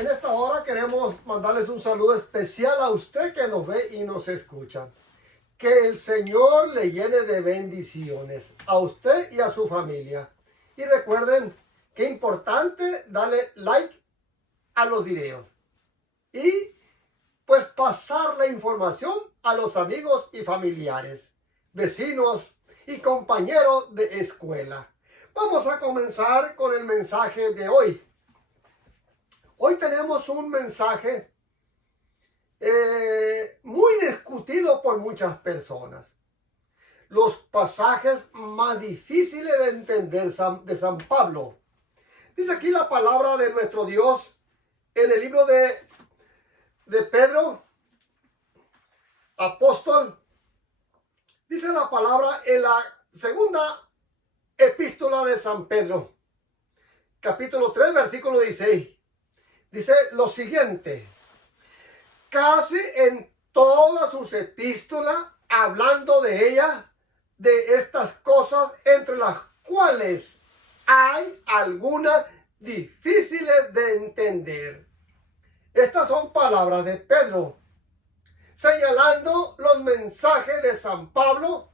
en esta hora queremos mandarles un saludo especial a usted que nos ve y nos escucha. Que el Señor le llene de bendiciones a usted y a su familia. Y recuerden que es importante darle like a los videos. Y pues pasar la información a los amigos y familiares, vecinos y compañeros de escuela. Vamos a comenzar con el mensaje de hoy. Hoy tenemos un mensaje muy discutido por muchas personas. Los pasajes más difíciles de entender de San Pablo. Dice aquí la palabra de nuestro Dios en el libro de Pedro, apóstol. Dice la palabra en la segunda epístola de San Pedro, capítulo 3, versículo 16. Dice lo siguiente: casi en todas sus epístolas, hablando de ella, de estas cosas, entre las cuales hay algunas difíciles de entender. Estas son palabras de Pedro, señalando los mensajes de San Pablo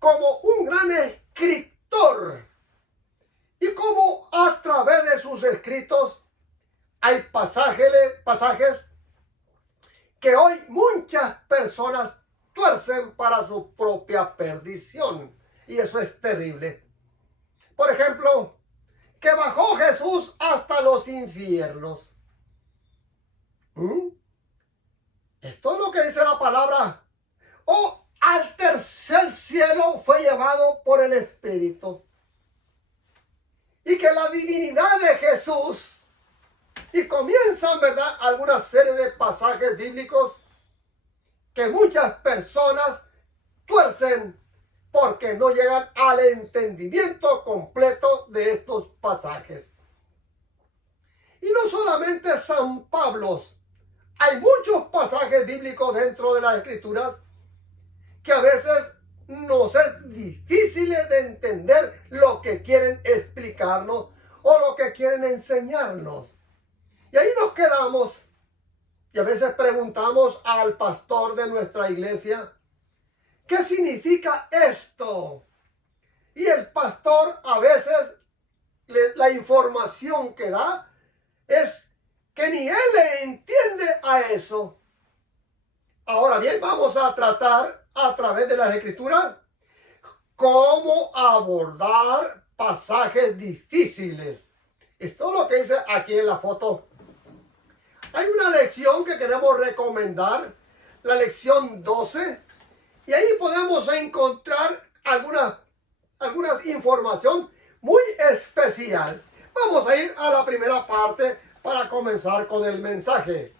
como un gran escritor y como a través de sus escritos hay pasajes que hoy muchas personas tuercen para su propia perdición. Y eso es terrible. Por ejemplo, que bajó Jesús hasta los infiernos. Esto es lo que dice la palabra. O al tercer cielo fue llevado por el Espíritu. Y que la divinidad de Jesús. Y comienzan, ¿verdad?, alguna serie de pasajes bíblicos que muchas personas tuercen porque no llegan al entendimiento completo de estos pasajes. Y no solamente San Pablo, hay muchos pasajes bíblicos dentro de las Escrituras que a veces nos es difícil de entender lo que quieren explicarnos o lo que quieren enseñarnos. Y ahí nos quedamos y a veces preguntamos al pastor de nuestra iglesia, ¿qué significa esto? Y el pastor a veces la información que da es que ni él le entiende a eso. Ahora bien, vamos a tratar a través de las Escrituras cómo abordar pasajes difíciles. Esto es lo que dice aquí en la foto. Hay una lección que queremos recomendar, la lección 12, y ahí podemos encontrar algunas información muy especial. Vamos a ir a la primera parte para comenzar con el mensaje.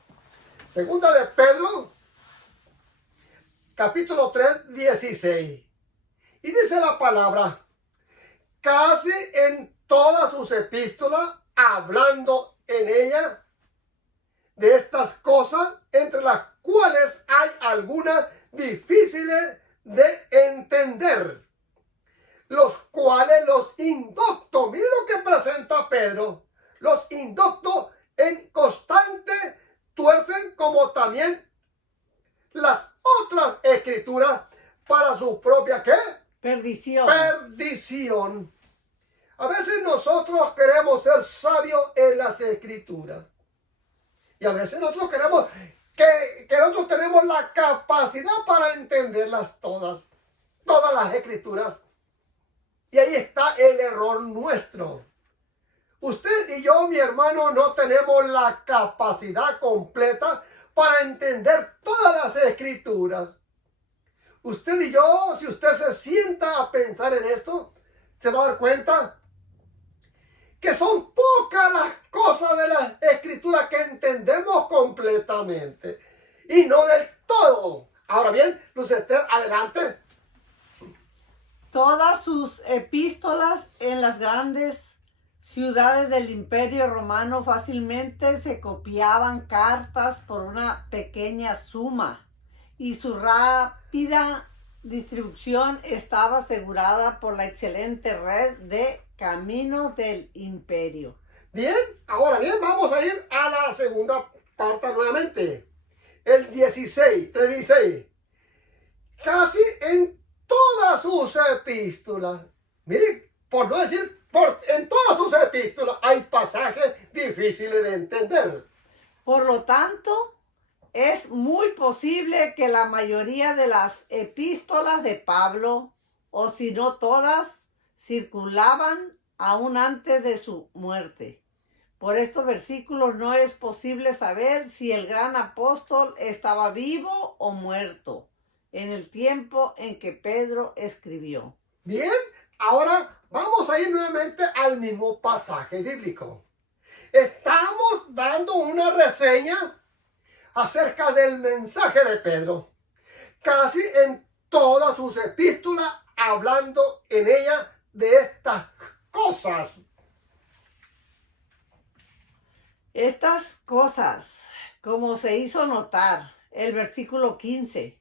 Segunda de Pedro, capítulo 3, 16. Y dice la palabra, casi en todas sus epístolas, hablando en ella de estas cosas, entre las cuales hay algunas difíciles de entender, los cuales los indoctos, miren lo que presenta Pedro, los indoctos en constante tuercen, como también las otras escrituras para su propia ¿qué? Perdición. A veces nosotros queremos ser sabios en las escrituras. Y a veces nosotros queremos que nosotros tenemos la capacidad para entenderlas todas las escrituras. Y ahí está el error nuestro. Usted y yo, mi hermano, no tenemos la capacidad completa para entender todas las escrituras. Usted y yo, si usted se sienta a pensar en esto, se va a dar cuenta que son pocas las cosas de las escrituras que entendemos completamente y no del todo. Ahora bien, Luz Esther, adelante. Todas sus epístolas en las grandes ciudades del Imperio Romano fácilmente se copiaban cartas por una pequeña suma y su rápida distribución estaba asegurada por la excelente red de Caminos del Imperio. Bien, ahora bien, vamos a ir a la segunda parte nuevamente. El 16, 3:16. Casi en todas sus epístolas, miren, por no decir en todas sus epístolas hay pasajes difíciles de entender. Por lo tanto, es muy posible que la mayoría de las epístolas de Pablo, o si no todas, circulaban aún antes de su muerte. Por estos versículos no es posible saber si el gran apóstol estaba vivo o muerto en el tiempo en que Pedro escribió. Bien, ahora vamos a ir nuevamente al mismo pasaje bíblico. Estamos dando una reseña acerca del mensaje de Pedro. Casi en todas sus epístolas, hablando en ella de estas cosas. Estas cosas, como se hizo notar, el versículo 15,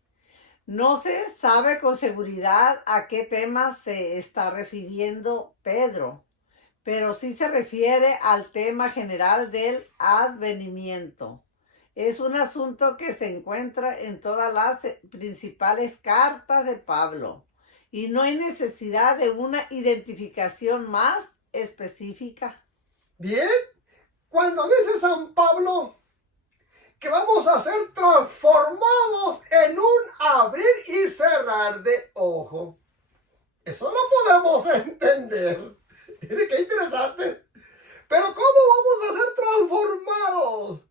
no se sabe con seguridad a qué tema se está refiriendo Pedro, pero sí se refiere al tema general del advenimiento. Es un asunto que se encuentra en todas las principales cartas de Pablo y no hay necesidad de una identificación más específica. Bien, cuando dice San Pablo que vamos a ser transformados en un abrir y cerrar de ojo, eso lo podemos entender. Miren qué interesante. Pero ¿cómo vamos a ser transformados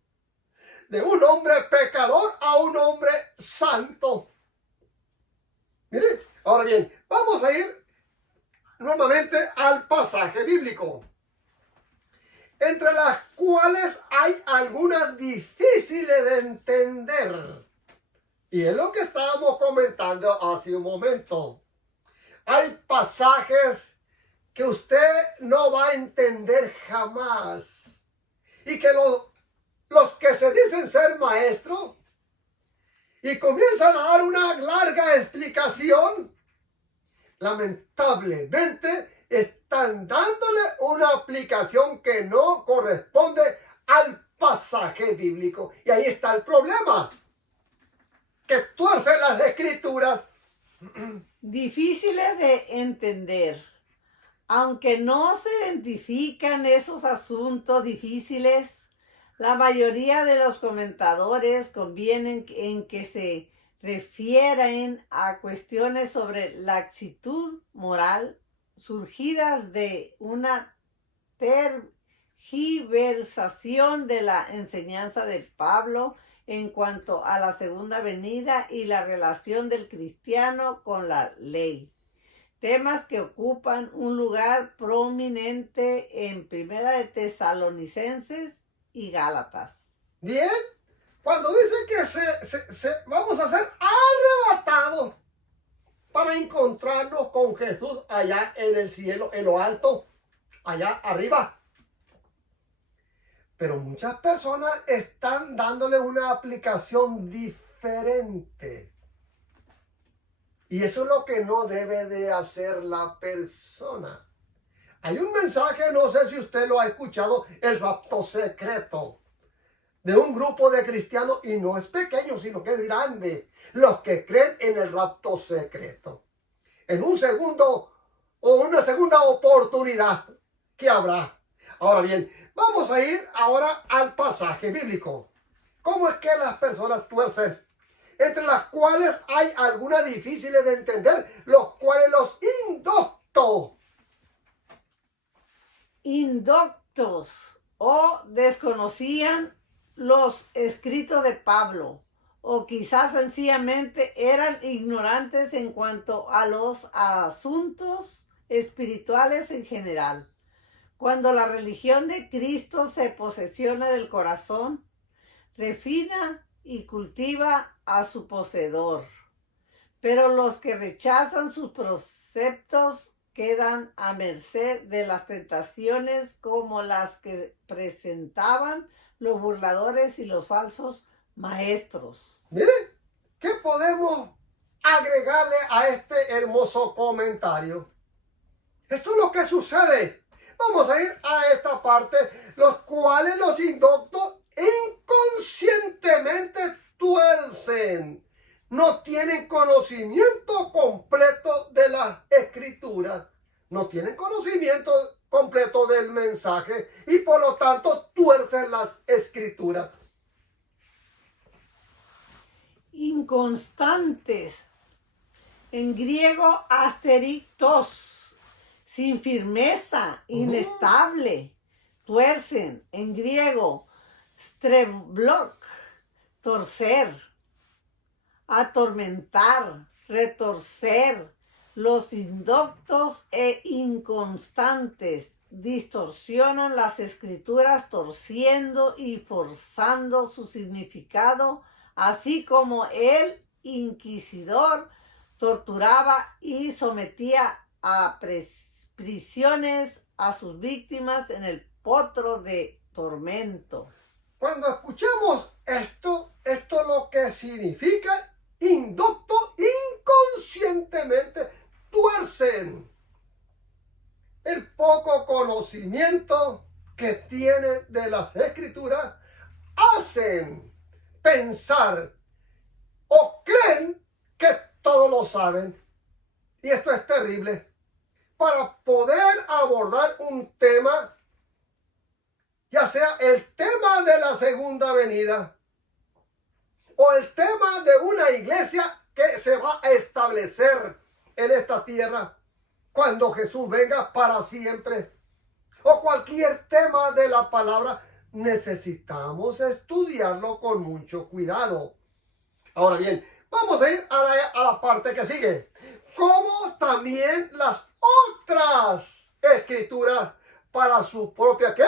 de un hombre pecador a un hombre santo? Miren, ahora bien, vamos a ir nuevamente al pasaje bíblico, entre las cuales hay algunas difíciles de entender. Y es lo que estábamos comentando hace un momento. Hay pasajes que usted no va a entender jamás. Y que los que se dicen ser maestros y comienzan a dar una larga explicación, lamentablemente están dándole una aplicación que no corresponde al pasaje bíblico. Y ahí está el problema, que tuercen las escrituras. Difíciles de entender. Aunque no se identifican esos asuntos difíciles, la mayoría de los comentadores convienen en que se refieren a cuestiones sobre laxitud moral surgidas de una tergiversación de la enseñanza de Pablo en cuanto a la segunda venida y la relación del cristiano con la ley. Temas que ocupan un lugar prominente en Primera de Tesalonicenses y Gálatas. Bien, cuando dice que vamos a ser arrebatados para encontrarnos con Jesús allá en el cielo, en lo alto, allá arriba. Pero muchas personas están dándole una aplicación diferente. Y eso es lo que no debe de hacer la persona. Hay un mensaje, no sé si usted lo ha escuchado, el rapto secreto, de un grupo de cristianos, y no es pequeño, sino que es grande, los que creen en el rapto secreto. En un segundo o una segunda oportunidad que habrá. Ahora bien, vamos a ir ahora al pasaje bíblico. ¿Cómo es que las personas tuercen? Entre las cuales hay algunas difíciles de entender, los cuales los indoctos o desconocían los escritos de Pablo, o quizás sencillamente eran ignorantes en cuanto a los asuntos espirituales en general. Cuando la religión de Cristo se posesiona del corazón, refina y cultiva a su poseedor. Pero los que rechazan sus preceptos quedan a merced de las tentaciones como las que presentaban los burladores y los falsos maestros. Miren, ¿qué podemos agregarle a este hermoso comentario? Esto es lo que sucede. vamos a ir a esta parte, los cuales los indoctos inconscientemente tuercen. No tienen conocimiento completo de las escrituras. No tienen conocimiento completo del mensaje y por lo tanto tuercen las escrituras. Inconstantes. En griego, asterictos. Sin firmeza, inestable. Tuercen. En griego, streblok. Torcer. Atormentar. Retorcer. Los indoctos e inconstantes distorsionan las escrituras torciendo y forzando su significado, así como el inquisidor torturaba y sometía a prisiones a sus víctimas en el potro de tormento. Cuando escuchamos esto lo que significa indocto inconscientemente tuercen. El poco conocimiento que tienen de las escrituras hacen pensar o creen que todo lo saben. Y esto es terrible. Para poder abordar un tema, ya sea el tema de la segunda venida o el tema de una iglesia que se va a establecer en esta tierra cuando Jesús venga para siempre, o cualquier tema de la palabra, necesitamos estudiarlo con mucho cuidado. Ahora bien, vamos a ir a la parte que sigue. Como también las otras escrituras para su propia ¿qué?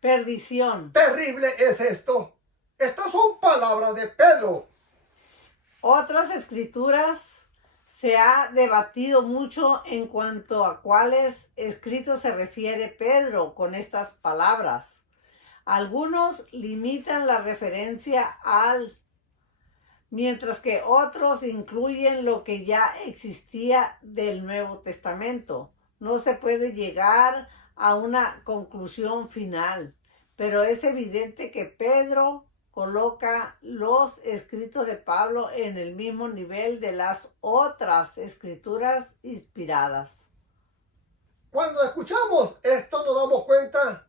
Perdición. Terrible es esto. Estas son palabras de Pedro. Otras escrituras se ha debatido mucho en cuanto a cuáles escritos se refiere Pedro con estas palabras. Algunos limitan la referencia al, mientras que otros incluyen lo que ya existía del Nuevo Testamento. No se puede llegar a una conclusión final, pero es evidente que Pedro coloca los escritos de Pablo en el mismo nivel de las otras escrituras inspiradas. Cuando escuchamos esto nos damos cuenta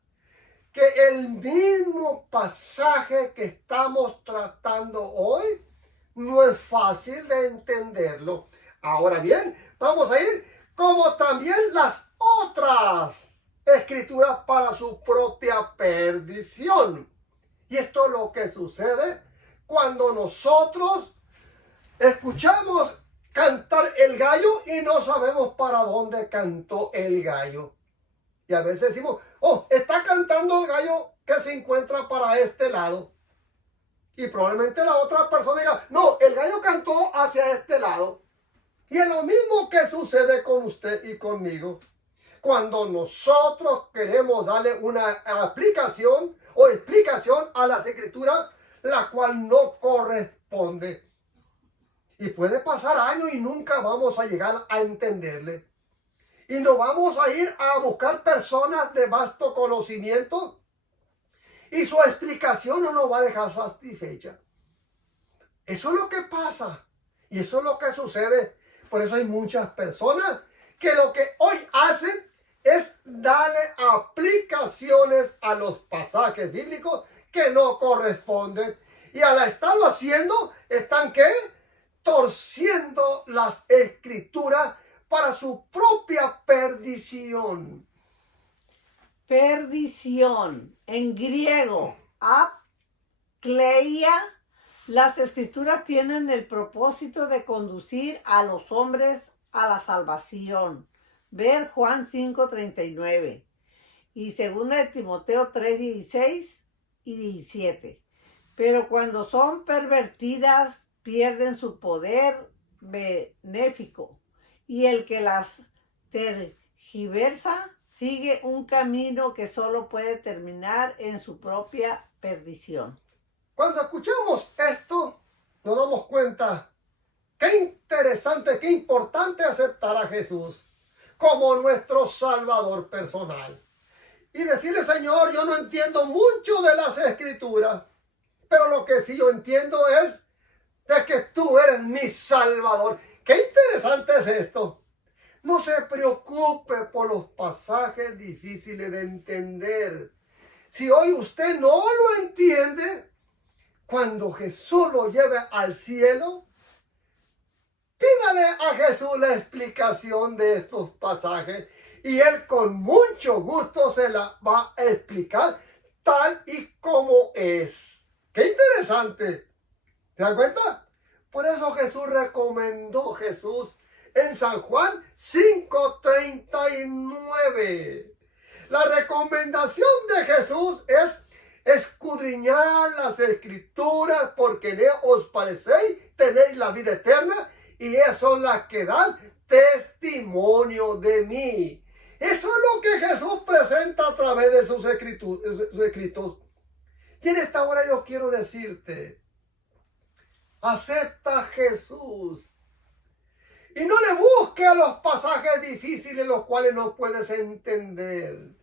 que el mismo pasaje que estamos tratando hoy no es fácil de entenderlo. Ahora bien, vamos a ir como también las otras escrituras para su propia perdición. Y esto es lo que sucede cuando nosotros escuchamos cantar el gallo y no sabemos para dónde cantó el gallo. Y a veces decimos, oh, está cantando el gallo que se encuentra para este lado. Y probablemente la otra persona diga, no, el gallo cantó hacia este lado. Y es lo mismo que sucede con usted y conmigo. Cuando nosotros queremos darle una aplicación o explicación a las escrituras, la cual no corresponde. Y puede pasar años y nunca vamos a llegar a entenderle. Y nos vamos a ir a buscar personas de vasto conocimiento y su explicación no nos va a dejar satisfecha. Eso es lo que pasa y eso es lo que sucede. Por eso hay muchas personas que lo que hoy hacen es darle aplicaciones a los pasajes bíblicos que no corresponden. Y al estarlo haciendo, ¿están qué? Torciendo las escrituras para su propia perdición. Perdición. En griego, apleia. Las escrituras tienen el propósito de conducir a los hombres a la salvación. Ver Juan 5:39 y 2 de Timoteo 3:16 y 17. Pero cuando son pervertidas, pierden su poder benéfico, y el que las tergiversa sigue un camino que solo puede terminar en su propia perdición. Cuando escuchamos esto, nos damos cuenta qué interesante, qué importante aceptar a Jesús. como nuestro Salvador personal. Y decirle, Señor, yo no entiendo mucho de las Escrituras, pero lo que sí yo entiendo es de que tú eres mi Salvador. Qué interesante es esto. No se preocupe por los pasajes difíciles de entender. Si hoy usted no lo entiende, cuando Jesús lo lleve al cielo, pídale a Jesús la explicación de estos pasajes y Él con mucho gusto se la va a explicar tal y como es. ¡Qué interesante! ¿Se dan cuenta? Por eso Jesús recomendó en San Juan 5:39. La recomendación de Jesús es escudriñar las Escrituras porque en ellas os parecéis, tenéis la vida eterna y ellas son las que dan testimonio de mí. Eso es lo que Jesús presenta a través de sus escritos. Y en esta hora yo quiero decirte, acepta a Jesús. Y no le busques los pasajes difíciles los cuales no puedes entender.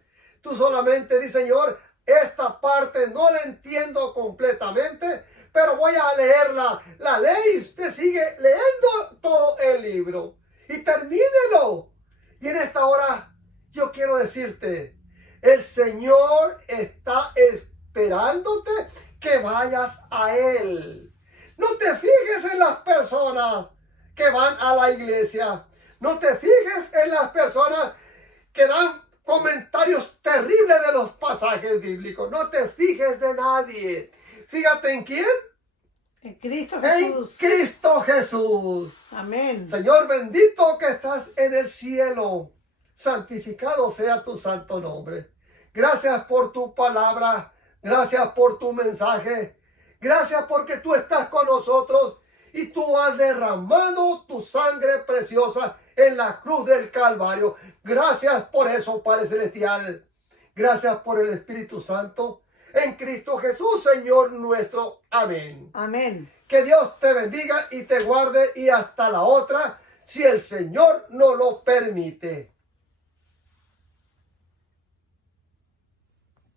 Tú solamente di, Señor, esta parte no la entiendo completamente, pero voy a leerla. La ley, usted sigue leyendo todo el libro y termínelo. Y en esta hora yo quiero decirte, el Señor está esperándote que vayas a Él. No te fijes en las personas que van a la iglesia. No te fijes en las personas que dan comentarios terribles de los pasajes bíblicos. No te fijes de nadie. Fíjate en quién. En Cristo Jesús. En Cristo Jesús. Amén. Señor bendito que estás en el cielo. Santificado sea tu santo nombre. Gracias por tu palabra. Gracias por tu mensaje. Gracias porque tú estás con nosotros y tú has derramado tu sangre preciosa en la cruz del Calvario. Gracias por eso, Padre Celestial. Gracias por el Espíritu Santo. En Cristo Jesús, Señor nuestro. Amén. Amén. Que Dios te bendiga y te guarde y hasta la otra, si el Señor nos lo permite.